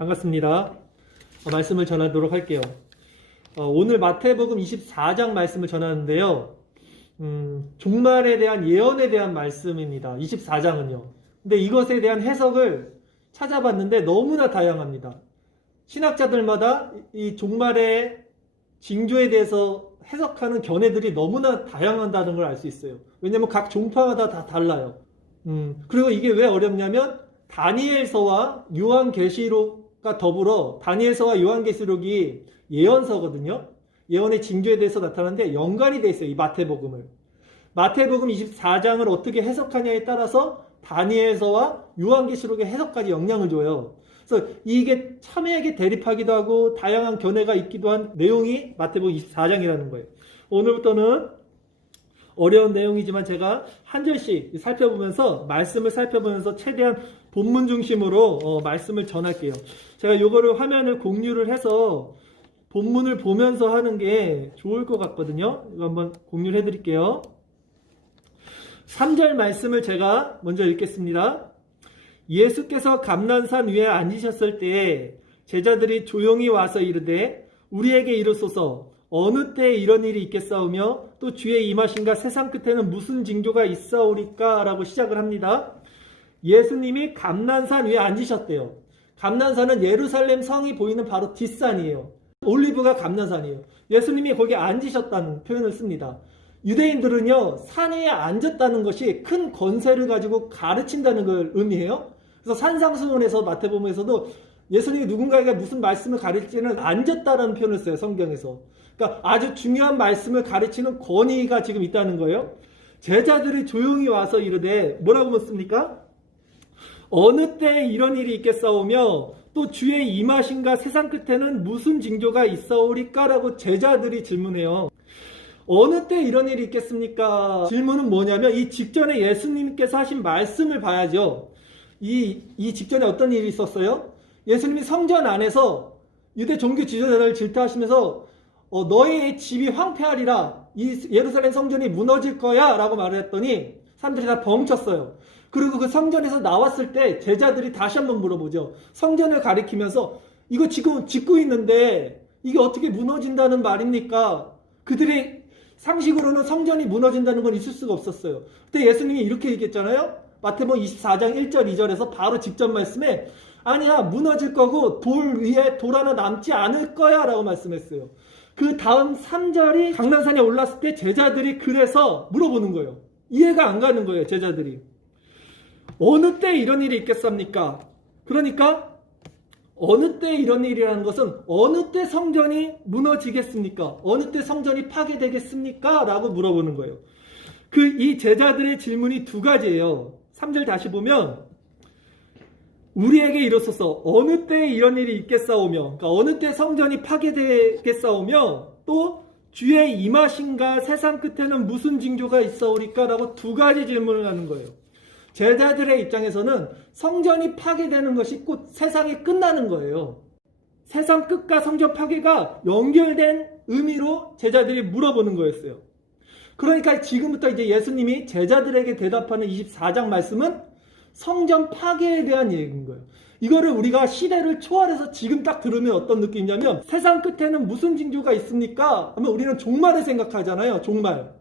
반갑습니다. 말씀을 전하도록 할게요. 오늘 마태복음 24장 말씀을 전하는데요. 종말에 대한 예언에 대한 말씀입니다. 24장은요. 근데 이것에 대한 해석을 찾아봤는데 너무나 다양합니다. 신학자들마다 이 종말의 징조에 대해서 해석하는 견해들이 너무나 다양하다는 걸 알 수 있어요. 왜냐하면 각 종파마다 다 달라요. 그리고 이게 왜 어렵냐면 다니엘서와 요한계시록과 더불어 다니엘서와 요한계시록이 예언서거든요. 예언의 징조에 대해서 나타나는데 연관이 돼 있어요. 이 마태복음을. 마태복음 24장을 어떻게 해석하냐에 따라서 다니엘서와 요한계시록의 해석까지 영향을 줘요. 그래서 이게 참회에게 대립하기도 하고 다양한 견해가 있기도 한 내용이 마태복음 24장이라는 거예요. 오늘부터는 어려운 내용이지만 제가 한 절씩 살펴보면서 말씀을 살펴보면서 최대한 본문 중심으로 말씀을 전할게요. 제가 이거를 화면을 공유를 해서 본문을 보면서 하는 게 좋을 것 같거든요. 이거 한번 공유를 해드릴게요. 3절 말씀을 제가 먼저 읽겠습니다. 예수께서 감난산 위에 앉으셨을 때에 제자들이 조용히 와서 이르되 우리에게 이르소서 어느 때에 이런 일이 있겠사오며 또 주의 임하신가 세상 끝에는 무슨 징조가 있사오리까 라고 시작을 합니다. 예수님이 감난산 위에 앉으셨대요. 감난산은 예루살렘 성이 보이는 바로 뒷산이에요. 올리브가 감난산이에요. 예수님이 거기에 앉으셨다는 표현을 씁니다. 유대인들은요, 산 위에 앉았다는 것이 큰 권세를 가지고 가르친다는 걸 의미해요. 그래서 산상수훈에서 마태복음에서도 예수님이 누군가에게 무슨 말씀을 가르치는 앉았다라는 표현을 써요. 성경에서. 그러니까 아주 중요한 말씀을 가르치는 권위가 지금 있다는 거예요. 제자들이 조용히 와서 이르되 뭐라고 묻습니까? 어느 때에 이런 일이 있겠사오며 또 주의 임하신가 세상 끝에는 무슨 징조가 있사오리까? 라고 제자들이 질문해요. 어느 때 이런 일이 있겠습니까? 질문은 뭐냐면 이 직전에 예수님께서 하신 말씀을 봐야죠. 이 직전에 어떤 일이 있었어요? 예수님이 성전 안에서 유대 종교 지도자들을 질타하시면서 너의 집이 황폐하리라. 이 예루살렘 성전이 무너질 거야 라고 말을 했더니 사람들이 다 벙쳤어요. 그리고 그 성전에서 나왔을 때 제자들이 다시 한번 물어보죠. 성전을 가리키면서 이거 지금 짓고 있는데 이게 어떻게 무너진다는 말입니까? 그들의 상식으로는 성전이 무너진다는 건 있을 수가 없었어요. 그때 예수님이 이렇게 얘기했잖아요. 마태복음 24장 1절 2절에서 바로 직전 말씀에 아니야 무너질 거고 돌 위에 돌 하나 남지 않을 거야 라고 말씀했어요. 그 다음 3절이 감난산에 올랐을 때 제자들이 그래서 물어보는 거예요. 이해가 안 가는 거예요. 제자들이. 어느 때 이런 일이 있겠습니까? 그러니까 어느 때 이런 일이라는 것은 어느 때 성전이 무너지겠습니까? 어느 때 성전이 파괴되겠습니까? 라고 물어보는 거예요. 이 제자들의 질문이 두 가지예요. 3절 다시 보면 우리에게 이르소서 어느 때에 이런 일이 있겠사오며 그러니까 어느 때 성전이 파괴되겠사오며 또 주의 임하신가 세상 끝에는 무슨 징조가 있사오리까? 라고 두 가지 질문을 하는 거예요. 제자들의 입장에서는 성전이 파괴되는 것이 곧 세상이 끝나는 거예요. 세상 끝과 성전 파괴가 연결된 의미로 제자들이 물어보는 거였어요. 그러니까 지금부터 이제 예수님이 제자들에게 대답하는 24장 말씀은 성전 파괴에 대한 얘기인 거예요. 이거를 우리가 시대를 초월해서 지금 딱 들으면 어떤 느낌이냐면 세상 끝에는 무슨 징조가 있습니까? 하면 우리는 종말을 생각하잖아요. 종말.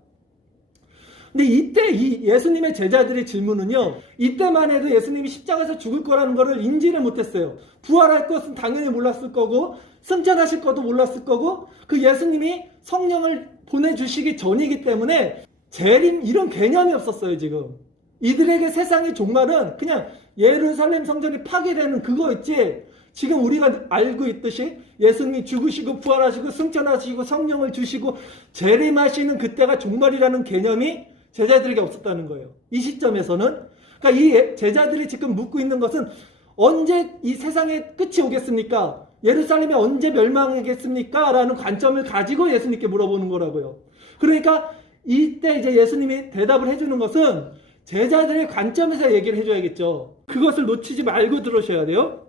근데 이때 이 예수님의 제자들의 질문은요. 이때만 해도 예수님이 십자가에서 죽을 거라는 거를 인지를 못했어요. 부활할 것은 당연히 몰랐을 거고 승천하실 것도 몰랐을 거고 그 예수님이 성령을 보내주시기 전이기 때문에 재림 이런 개념이 없었어요. 지금. 이들에게 세상의 종말은 그냥 예루살렘 성전이 파괴되는 그거였지 지금 우리가 알고 있듯이 예수님이 죽으시고 부활하시고 승천하시고 성령을 주시고 재림하시는 그때가 종말이라는 개념이 제자들에게 없었다는 거예요. 이 시점에서는. 그러니까 이 제자들이 지금 묻고 있는 것은 언제 이 세상의 끝이 오겠습니까? 예루살렘이 언제 멸망하겠습니까? 라는 관점을 가지고 예수님께 물어보는 거라고요. 그러니까 이때 이제 예수님이 대답을 해주는 것은 제자들의 관점에서 얘기를 해줘야겠죠. 그것을 놓치지 말고 들으셔야 돼요.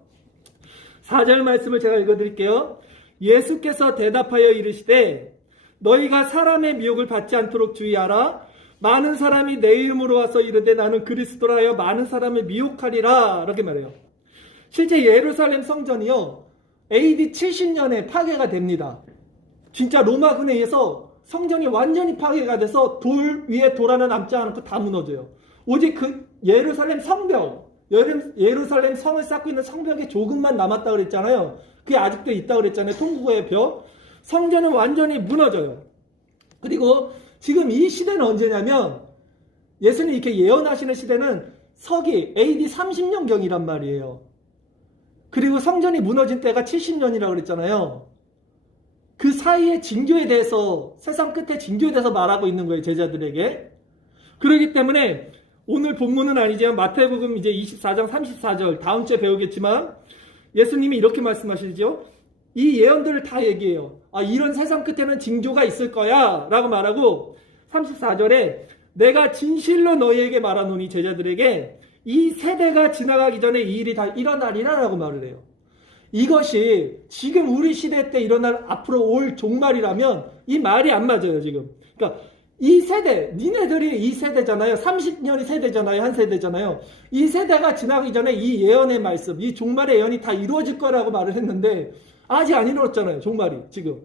4절 말씀을 제가 읽어드릴게요. 예수께서 대답하여 이르시되 너희가 사람의 미혹을 받지 않도록 주의하라. 많은 사람이 내 이름으로 와서 이르되 나는 그리스도라 하여 많은 사람을 미혹하리라. 이렇게 말해요. 실제 예루살렘 성전이요, AD 70년에 파괴가 됩니다. 진짜 로마군에 의해서 성전이 완전히 파괴가 돼서 돌 위에 돌 하나 남지 않고 다 무너져요. 오직 그 예루살렘 성벽, 예루살렘 성을 쌓고 있는 성벽에 조금만 남았다 그랬잖아요. 그게 아직도 있다 그랬잖아요. 통곡의 벽. 성전은 완전히 무너져요. 그리고 지금 이 시대는 언제냐면, 예수님이 이렇게 예언하시는 시대는 서기 AD 30년경이란 말이에요. 그리고 성전이 무너진 때가 70년이라고 그랬잖아요. 그 사이의 징조에 대해서, 세상 끝에 징조에 대해서 말하고 있는 거예요, 제자들에게. 그렇기 때문에 오늘 본문은 아니지만 마태복음 이제 24장 34절 다음 주에 배우겠지만, 예수님이 이렇게 말씀하시죠. 이 예언들을 다 얘기해요. 이런 세상 끝에는 징조가 있을 거야 라고 말하고, 34절에 내가 진실로 너희에게 말하노니, 제자들에게 이 세대가 지나가기 전에 이 일이 다 일어나리라 라고 말을 해요. 이것이 지금 우리 시대 때 일어날 앞으로 올 종말이라면 이 말이 안 맞아요, 지금. 그러니까 이 세대, 니네들이 이 세대잖아요. 30년이 세대잖아요. 한 세대잖아요. 이 세대가 지나기 전에 이 예언의 말씀, 이 종말의 예언이 다 이루어질 거라고 말을 했는데 아직 안 이루어졌잖아요, 종말이 지금.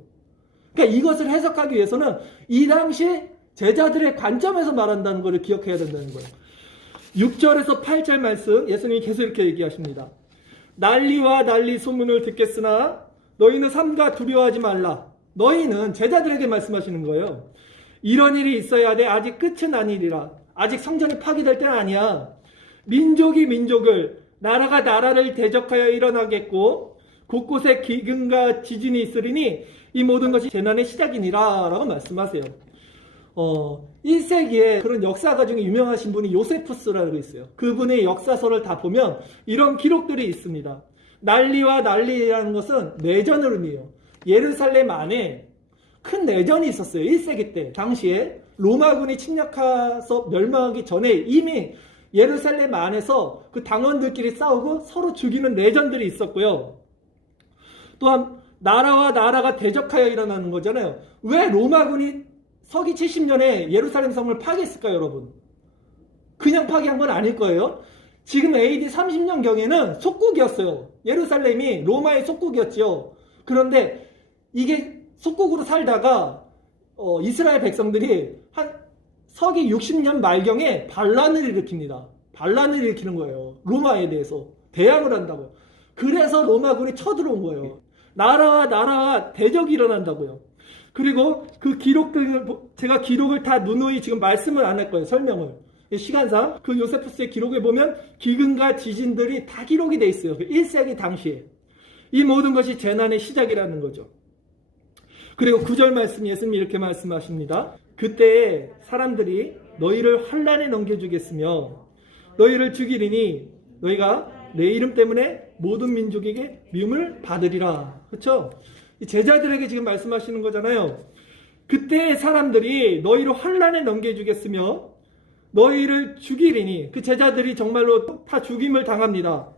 그러니까 이것을 해석하기 위해서는 이 당시 제자들의 관점에서 말한다는 것을 기억해야 된다는 거예요. 6절에서 8절 말씀, 예수님이 계속 이렇게 얘기하십니다. 난리와 난리 소문을 듣겠으나 너희는 삼가 두려워하지 말라. 너희는, 제자들에게 말씀하시는 거예요. 이런 일이 있어야 돼. 아직 끝은 아니리라. 아직 성전이 파괴될 때는 아니야. 민족이 민족을, 나라가 나라를 대적하여 일어나겠고 곳곳에 기근과 지진이 있으리니 이 모든 것이 재난의 시작이니라 라고 말씀하세요. 1세기에 그런 역사가 중에 유명하신 분이 요세푸스라고 있어요. 그분의 역사서를 다 보면 이런 기록들이 있습니다. 난리와 난리라는 것은 내전을 의미해요. 예루살렘 안에 큰 내전이 있었어요. 1세기 때 당시에 로마군이 침략해서 멸망하기 전에 이미 예루살렘 안에서 그 당원들끼리 싸우고 서로 죽이는 내전들이 있었고요. 또한 나라와 나라가 대적하여 일어나는 거잖아요. 왜 로마군이 서기 70년에 예루살렘 성을 파괴했을까요, 여러분? 그냥 파괴한 건 아닐 거예요. 지금 AD 30년경에는 속국이었어요. 예루살렘이 로마의 속국이었지요. 그런데 이게 속국으로 살다가 이스라엘 백성들이 한 서기 60년 말경에 반란을 일으킵니다. 반란을 일으키는 거예요. 로마에 대해서 대항을 한다고요. 그래서 로마군이 쳐들어온 거예요. 나라와 나라와 대적이 일어난다고요. 그리고 그 기록들, 제가 기록을 다 누누이 지금 말씀을 안 할 거예요. 설명을. 시간상 그 요세푸스의 기록에 보면 기근과 지진들이 다 기록이 돼 있어요. 1세기 당시에. 이 모든 것이 재난의 시작이라는 거죠. 그리고 9절 말씀, 예수님이 이렇게 말씀하십니다. 그때 사람들이 너희를 환난에 넘겨주겠으며 너희를 죽이리니 너희가 내 이름 때문에 모든 민족에게 미움을 받으리라. 그렇죠? 제자들에게 지금 말씀하시는 거잖아요. 그때 사람들이 너희를 환난에 넘겨주겠으며 너희를 죽이리니, 그 제자들이 정말로 다 죽임을 당합니다.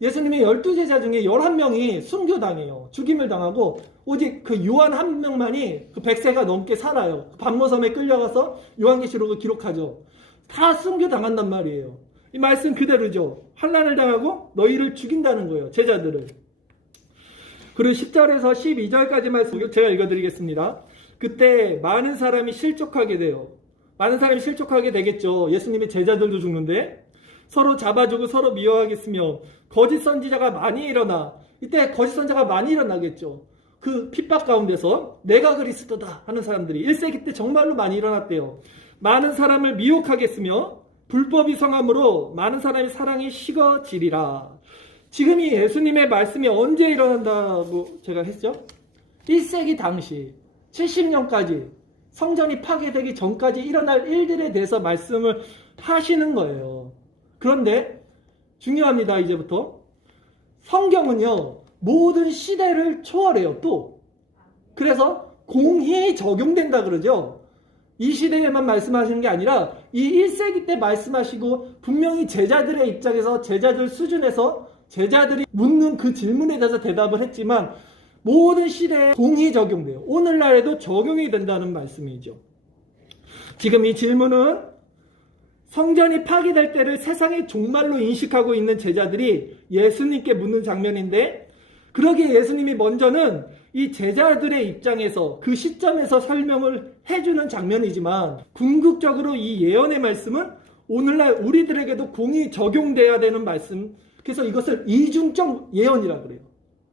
예수님의 12제자 중에 11명이 순교당해요. 죽임을 당하고 오직 그 요한 한 명만이 그 100세가 넘게 살아요. 반모섬에 끌려가서 요한계시록을 기록하죠. 다 순교당한단 말이에요. 이 말씀 그대로죠. 환난을 당하고 너희를 죽인다는 거예요, 제자들을. 그리고 10절에서 12절까지 말씀 제가 읽어드리겠습니다. 그때 많은 사람이 실족하게 돼요. 많은 사람이 실족하게 되겠죠. 예수님의 제자들도 죽는데 서로 잡아주고 서로 미워하겠으며 거짓 선지자가 많이 일어나, 이때 거짓 선지자가 많이 일어나겠죠. 그 핍박 가운데서 내가 그리스도다 하는 사람들이 1세기 때 정말로 많이 일어났대요. 많은 사람을 미혹하겠으며 불법이 성함으로 많은 사람의 사랑이 식어지리라. 지금 이 예수님의 말씀이 언제 일어난다고 제가 했죠? 1세기 당시 70년까지 성전이 파괴되기 전까지 일어날 일들에 대해서 말씀을 하시는 거예요. 그런데 중요합니다. 이제부터 성경은요 모든 시대를 초월해요. 또 그래서 공히 적용된다 그러죠. 이 시대에만 말씀하시는 게 아니라 이 1세기 때 말씀하시고 분명히 제자들의 입장에서, 제자들 수준에서 제자들이 묻는 그 질문에 대해서 대답을 했지만 모든 시대에 공히 적용돼요. 오늘날에도 적용이 된다는 말씀이죠. 지금 이 질문은 성전이 파괴될 때를 세상의 종말로 인식하고 있는 제자들이 예수님께 묻는 장면인데, 그러기에 예수님이 먼저는 이 제자들의 입장에서 그 시점에서 설명을 해주는 장면이지만, 궁극적으로 이 예언의 말씀은 오늘날 우리들에게도 공이 적용돼야 되는 말씀. 그래서 이것을 이중적 예언이라고 그래요.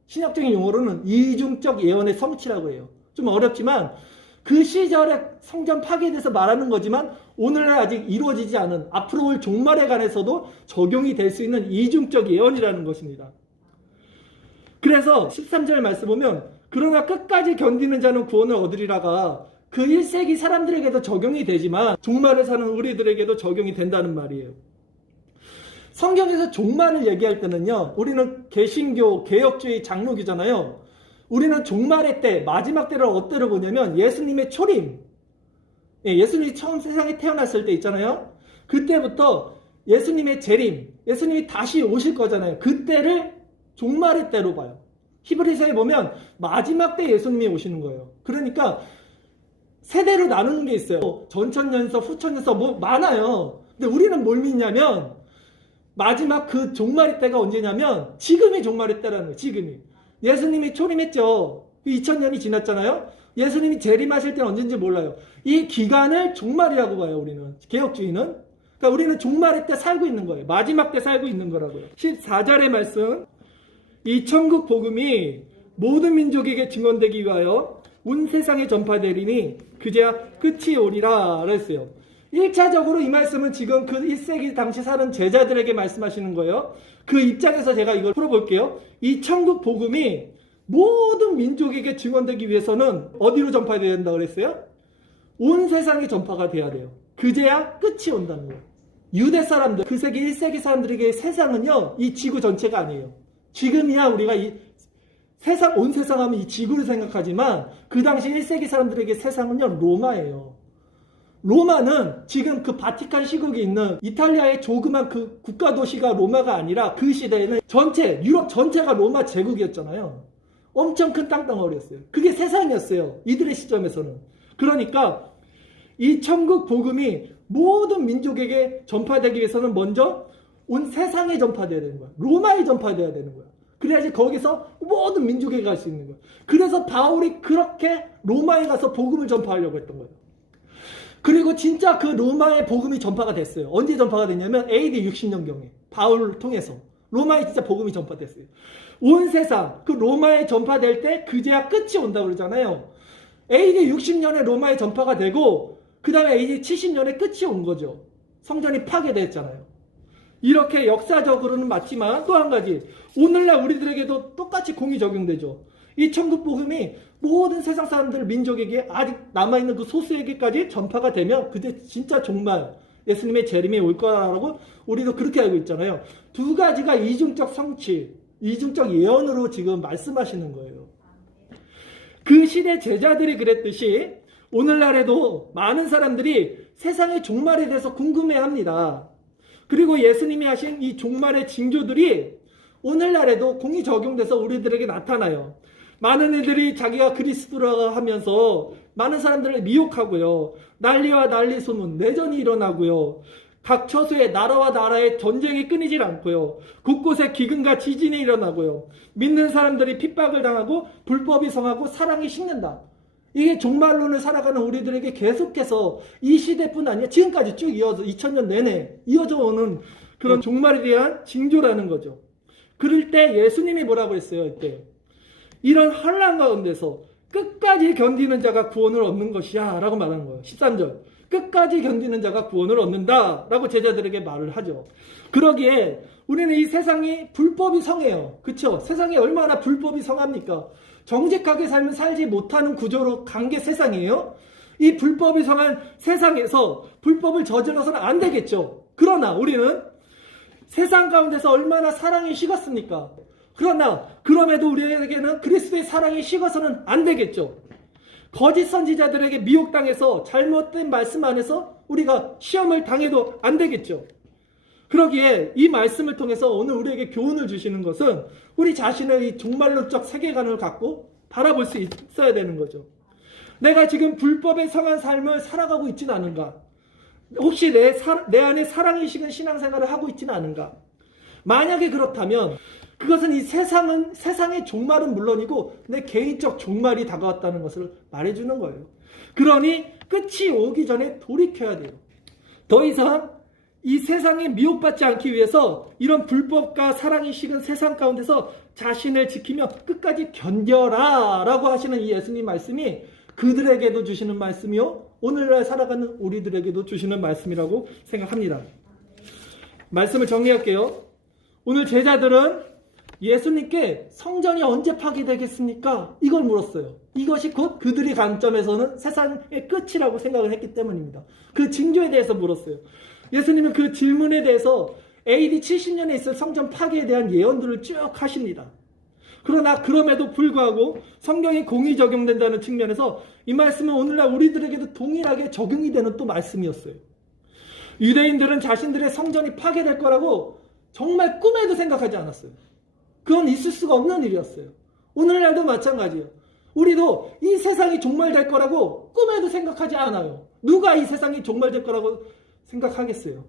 신약적인 용어로는 이중적 예언의 성취라고 해요. 좀 어렵지만 그 시절에 성전 파괴돼서 말하는 거지만 오늘날 아직 이루어지지 않은 앞으로 올 종말에 관해서도 적용이 될 수 있는 이중적 예언이라는 것입니다. 그래서 13절 말씀 보면, 그러나 끝까지 견디는 자는 구원을 얻으리라가 그 1세기 사람들에게도 적용이 되지만 종말을 사는 우리들에게도 적용이 된다는 말이에요. 성경에서 종말을 얘기할 때는요, 우리는 개신교, 개혁주의 장로교잖아요. 우리는 종말의 때, 마지막 때를 어때로 보냐면 예수님의 초림, 예수님이 처음 세상에 태어났을 때 있잖아요. 그때부터 예수님의 재림, 예수님이 다시 오실 거잖아요. 그때를 종말의 때로 봐요. 히브리서에 보면 마지막 때 예수님이 오시는 거예요. 그러니까 세대로 나누는 게 있어요. 전천년서, 후천년서 뭐 많아요. 근데 우리는 뭘 믿냐면 마지막 그 종말의 때가 언제냐면 지금이 종말의 때라는 거예요. 지금이. 예수님이 초림했죠. 2000년이 지났잖아요. 예수님이 재림하실 때는 언제인지 몰라요. 이 기간을 종말이라고 봐요. 우리는. 개혁주의는. 그러니까 우리는 종말의 때 살고 있는 거예요. 마지막 때 살고 있는 거라고요. 14절의 말씀. 이 천국 복음이 모든 민족에게 증언되기 위하여 온 세상에 전파되리니 그제야 끝이 오리라 그랬어요. 1차적으로 이 말씀은 지금 그 1세기 당시 사는 제자들에게 말씀하시는 거예요. 그 입장에서 제가 이걸 풀어볼게요. 이 천국 복음이 모든 민족에게 증언되기 위해서는 어디로 전파되어야 된다고 그랬어요? 온 세상에 전파가 돼야 돼요. 그제야 끝이 온다는 거예요. 유대 사람들, 그 세기 1세기 사람들에게 세상은요, 이 지구 전체가 아니에요. 지금이야 우리가 이 세상, 온 세상 하면 이 지구를 생각하지만 그 당시 1세기 사람들에게 세상은요, 로마예요. 로마는 지금 그 바티칸 시국이 있는 이탈리아의 조그만 그 국가 도시가 로마가 아니라 그 시대에는 전체, 유럽 전체가 로마 제국이었잖아요. 엄청 큰 땅덩어리였어요. 그게 세상이었어요. 이들의 시점에서는. 그러니까 이 천국 복음이 모든 민족에게 전파되기 위해서는 먼저 온 세상에 전파되어야 되는 거야. 로마에 전파되어야 되는 거야. 그래야지 거기서 모든 민족에게 갈 수 있는 거야. 그래서 바울이 그렇게 로마에 가서 복음을 전파하려고 했던 거예요. 그리고 진짜 그 로마의 복음이 전파가 됐어요. 언제 전파가 됐냐면 AD 60년경에 바울을 통해서 로마에 진짜 복음이 전파됐어요. 온 세상 그 로마에 전파될 때 그제야 끝이 온다고 그러잖아요. AD 60년에 로마에 전파가 되고 그 다음에 AD 70년에 끝이 온 거죠. 성전이 파괴됐잖아요. 이렇게 역사적으로는 맞지만 또 한 가지, 오늘날 우리들에게도 똑같이 공이 적용되죠. 이 천국 복음이 모든 세상 사람들, 민족에게 아직 남아있는 그 소수에게까지 전파가 되면 그때 진짜 정말 예수님의 재림이 올 거라고 우리도 그렇게 알고 있잖아요. 두 가지가 이중적 성취, 이중적 예언으로 지금 말씀하시는 거예요. 그 시대 제자들이 그랬듯이 오늘날에도 많은 사람들이 세상의 종말에 대해서 궁금해합니다. 그리고 예수님이 하신 이 종말의 징조들이 오늘날에도 공이 적용돼서 우리들에게 나타나요. 많은 이들이 자기가 그리스도라 하면서 많은 사람들을 미혹하고요. 난리와 난리 소문, 내전이 일어나고요. 각 처소에 나라와 나라의 전쟁이 끊이질 않고요. 곳곳에 기근과 지진이 일어나고요. 믿는 사람들이 핍박을 당하고 불법이 성하고 사랑이 식는다. 이게 종말론을 살아가는 우리들에게 계속해서 이 시대뿐 아니라 지금까지 쭉 이어서 2000년 내내 이어져 오는 그런 종말에 대한 징조라는 거죠. 그럴 때 예수님이 뭐라고 했어요? 이때 이런 혼란 가운데서 끝까지 견디는 자가 구원을 얻는 것이야 라고 말하는 거예요. 13절 끝까지 견디는 자가 구원을 얻는다 라고 제자들에게 말을 하죠. 그러기에 우리는 이 세상이 불법이 성해요. 그쵸? 세상이 얼마나 불법이 성합니까? 정직하게 살면 살지 못하는 구조로 간 게 세상이에요. 이 불법이 성한 세상에서 불법을 저질러서는 안 되겠죠. 그러나 우리는 세상 가운데서 얼마나 사랑이 식었습니까? 그러나 그럼에도 우리에게는 그리스도의 사랑이 식어서는 안 되겠죠. 거짓 선지자들에게 미혹당해서 잘못된 말씀 안에서 우리가 시험을 당해도 안 되겠죠. 그러기에 이 말씀을 통해서 오늘 우리에게 교훈을 주시는 것은 우리 자신의 이 종말론적 세계관을 갖고 바라볼 수 있어야 되는 거죠. 내가 지금 불법에 성한 삶을 살아가고 있지는 않은가? 혹시 내 안에 사랑이 식은 신앙생활을 하고 있지는 않은가? 만약에 그렇다면 그것은 이 세상의 종말은 물론이고 내 개인적 종말이 다가왔다는 것을 말해주는 거예요. 그러니 끝이 오기 전에 돌이켜야 돼요. 더 이상 이 세상에 미혹받지 않기 위해서 이런 불법과 사랑이 식은 세상 가운데서 자신을 지키며 끝까지 견뎌라 라고 하시는 이 예수님 말씀이 그들에게도 주시는 말씀이요, 오늘날 살아가는 우리들에게도 주시는 말씀이라고 생각합니다. 말씀을 정리할게요. 오늘 제자들은 예수님께 성전이 언제 파괴되겠습니까? 이걸 물었어요. 이것이 곧 그들의 관점에서는 세상의 끝이라고 생각을 했기 때문입니다. 그 징조에 대해서 물었어요. 예수님은 그 질문에 대해서 AD 70년에 있을 성전 파괴에 대한 예언들을 쭉 하십니다. 그러나 그럼에도 불구하고 성경이 공의 적용된다는 측면에서 이 말씀은 오늘날 우리들에게도 동일하게 적용이 되는 또 말씀이었어요. 유대인들은 자신들의 성전이 파괴될 거라고 정말 꿈에도 생각하지 않았어요. 그건 있을 수가 없는 일이었어요. 오늘날도 마찬가지예요. 우리도 이 세상이 종말될 거라고 꿈에도 생각하지 않아요. 누가 이 세상이 종말될 거라고 생각하겠어요?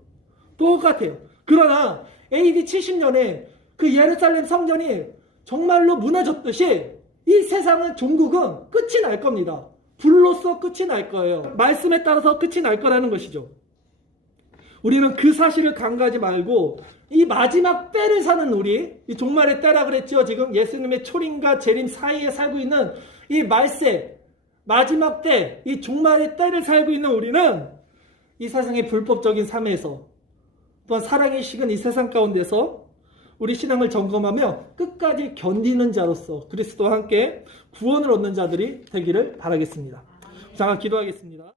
똑같아요. 그러나 AD 70년에 그 예루살렘 성전이 정말로 무너졌듯이 이 세상은 종국은 끝이 날 겁니다. 불로써 끝이 날 거예요. 말씀에 따라서 끝이 날 거라는 것이죠. 우리는 그 사실을 간과하지 말고 이 마지막 때를 사는 우리, 이 종말의 때라 그랬죠. 지금 예수님의 초림과 재림 사이에 살고 있는 이 말세, 마지막 때, 이 종말의 때를 살고 있는 우리는 이 세상의 불법적인 삶에서 또한 사랑이 식은 이 세상 가운데서 우리 신앙을 점검하며 끝까지 견디는 자로서 그리스도와 함께 구원을 얻는 자들이 되기를 바라겠습니다. 자, 기도하겠습니다.